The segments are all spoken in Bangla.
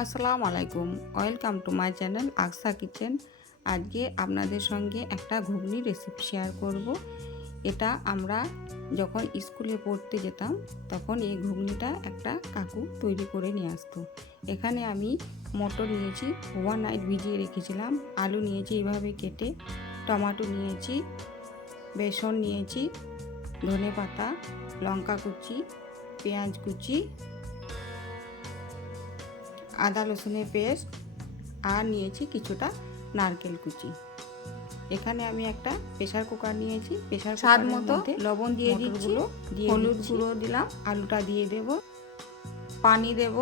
আসসালামু আলাইকুম, welcome to my channel Aqsa kitchen. আজকে আপনাদের সঙ্গে একটা ঘুগনি রেসিপি শেয়ার করব। এটা আমরা যখন স্কুলে পড়তে যেতাম তখন এই ঘুগনিটা একটা কাকু তৈরি করে নিয়ে আসতো। এখানে আমি মটর নিয়েছি, ওভারনাইট ভিজিয়ে রেখেছিলাম। আলু নিয়েছি এইভাবে কেটে, টমেটো নিয়েছি, বেসন নিয়েছি, ধনে পাতা, লঙ্কা কুচি, পেঁয়াজ কুচি, আদা রসুনের পেস্ট আর নিয়েছি কিছুটা নারকেল কুচি। এখানে আমি একটা প্রেসার কুকার নিয়েছি। প্রেসার স্বাদ মতো লবণ দিয়ে দিচ্ছি, হলুদ গুঁড়ো দিলাম, আলুটা দিয়ে দেব, পানি দেব।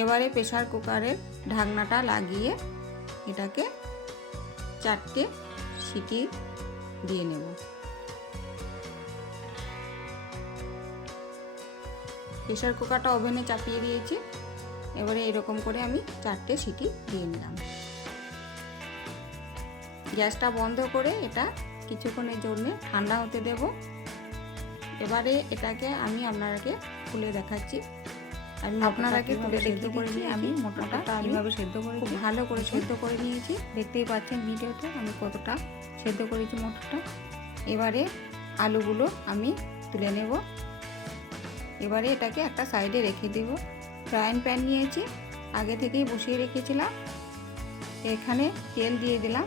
এবারে প্রেসার কুকারের ঢাকনাটা লাগিয়ে এটাকে 4টে সিটি দিয়ে নেব। প্রেসার কুকারটা ওভেনে চাপিয়ে দিয়েছি। এবারে এরকম করে আমি 4টে সিটি দিয়ে নিলাম। গ্যাসটা বন্ধ করে এটা কিছুক্ষণের জন্য ঠান্ডা হতে দেব। এবারে এটাকে আমি আপনাকে খুলে দেখাচ্ছি। আমি আপনারাকে খুলে দেখিয়ে করেছি আমি মোটাটা এইভাবে সেদ্ধ করে খুব ভালো করে সেদ্ধ করে নিয়েছি। দেখতেই পাচ্ছেন ভিডিওতে আমি কতটা সেদ্ধ করেছি মোটরটা। এবারে আলুগুলো আমি তুলে নেব। এবারে এটাকে একটা সাইডে রেখে দেব। ফ্রাইং প্যান নিয়েছি, আগে থেকেই বসিয়ে রেখেছিলাম। এখানে তেল দিয়ে দিলাম,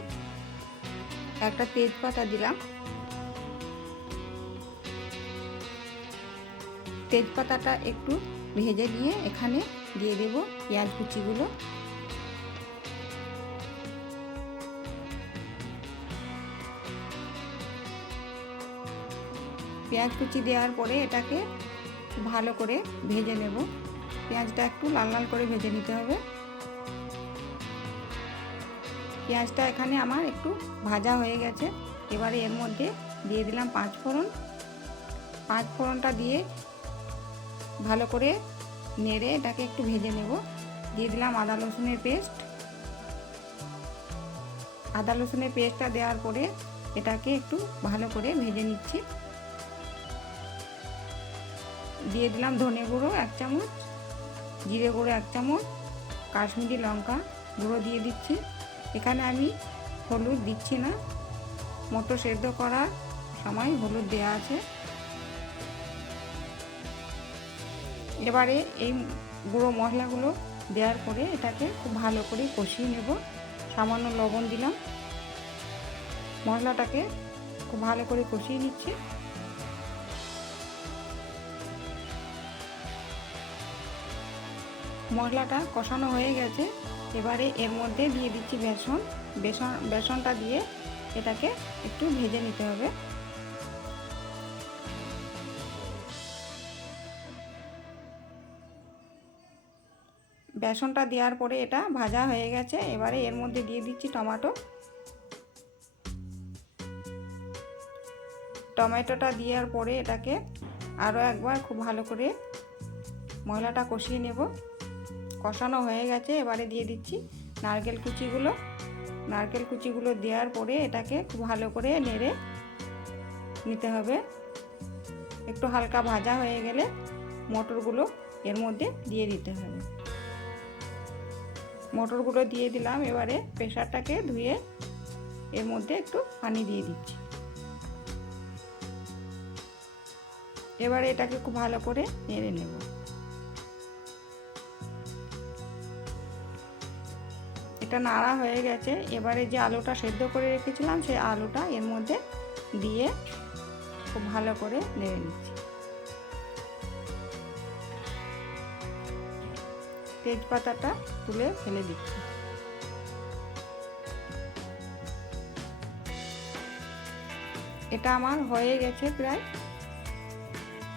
একটা তেজপাতা দিলাম। তেজপাতাটা একটু ভেজে নিয়ে এখানে দিয়ে দেব পেঁয়াজ কুচিগুলো। পেঁয়াজ কুচি দেওয়ার পরে এটাকে ভালো করে ভেজে নেব। পেঁয়াজটা একটু লাল লাল করে ভেজে নিতে হবে। পেঁয়াজটা এখানে আমার একটু ভাজা হয়ে গেছে। এবারে এর মধ্যে দিয়ে দিলাম 5 ফোড়ন। 5 ফোড়নটা দিয়ে ভালো করে নেড়ে এটাকে একটু ভেজে নেব। দিয়ে দিলাম আদা রসুনের পেস্ট। আদা রসুনের পেস্টটা দেওয়ার পরে এটাকে একটু ভালো করে ভেজে নিচ্ছি। দিয়ে দিলাম ধনে গুঁড়ো 1 চামচ, জিরে গুঁড়ো 1 চামচ, কাশ্মীরি লঙ্কা গুঁড়ো দিয়ে দিচ্ছি। এখানে আমি হলুদ দিচ্ছি না, মটর সেদ্ধ করার সময় হলুদ দেওয়া আছে। এবারে এই গুঁড়ো মশলাগুলো দেওয়ার পরে এটাকে খুব ভালো করে কষিয়ে নেব। সামান্য লবণ দিলাম। মশলাটাকে খুব ভালো করে কষিয়ে নিচ্ছি। মশলাটা কষানো হয়ে গেছে। এবারে এর মধ্যে দিয়ে দিচ্ছি বেসনটা দিয়ে এটাকে একটু ভেজে নিতে হবে। বেসনটা দেওয়ার পরে এটা ভাজা হয়ে গেছে। এবারে এর মধ্যে দিয়ে দিচ্ছি টমেটোটা দেওয়ার পরে এটাকে আরও একবার খুব ভালো করে মশলাটা কষিয়ে নেব। কষানো হয়ে গেছে। এবারে দিয়ে দিচ্ছি নারকেল কুচিগুলো দেওয়ার পরে এটাকে খুব ভালো করে নেড়ে নিতে হবে। একটু হালকা ভাজা হয়ে গেলে মটরগুলো এর মধ্যে দিয়ে দিতে হবে। মটরগুলো দিয়ে দিলাম। এবারে প্রেসারটাকে ধুয়ে এর মধ্যে একটু পানি দিয়ে দিচ্ছি। এবারে এটাকে খুব ভালো করে নেড়ে নেব। এটা নাড়া হয়ে গেছে। এবারে যে আলুটা সেদ্ধ করে রেখেছিলাম সেই আলুটা এর মধ্যে দিয়ে খুব ভালো করে নেড়ে নিচ্ছি। তেজপাতাটা তুলে ফেলে দিচ্ছি। এটা আমার হয়ে গেছে প্রায়।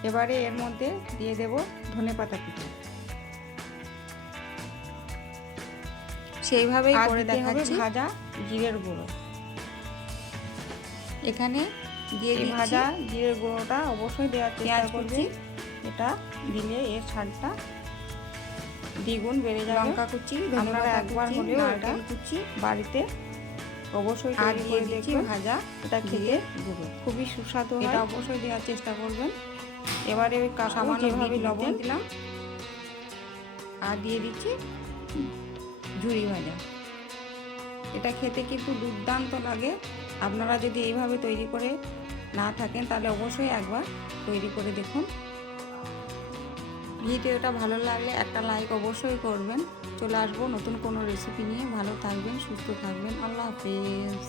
এবারে এর মধ্যে দিয়ে দেব ধনেপাতা কুচি। সেইভাবেই করে দেখাচ্ছি। ভাজা জিরের গুঁড়ো এখানে দিয়ে দিচ্ছি। ভাজা জিরের গুঁড়োটা অবশ্যই দেওয়ার চেষ্টা করছি। এটা দিলে এর স্বাদটা দ্বিগুণ বেড়ে যাবে। লঙ্কা কুচি আপনারা একবার হলেও নারকেল কুচি বাড়িতে অবশ্যই তৈরি করে দেখবেন। ভাজা এটা খেতে খুবই সুস্বাদু, এটা অবশ্যই দেওয়ার চেষ্টা করবেন। এবারে ওই সামান্য ভাবে লবণ দিলাম, আর দিয়ে দিচ্ছি ঝুরি ভাজা। এটা খেতে কিন্তু দুর্দান্ত লাগে। আপনারা যদি এইভাবে তৈরি করে না থাকেন তাহলে অবশ্যই একবার তৈরি করে দেখুন। ভিডিওটা ভালো লাগলে একটা লাইক অবশ্যই করবেন। চলে আসবো নতুন কোনো রেসিপি নিয়ে। ভালো থাকবেন, সুস্থ থাকবেন। আল্লাহ হাফেজ।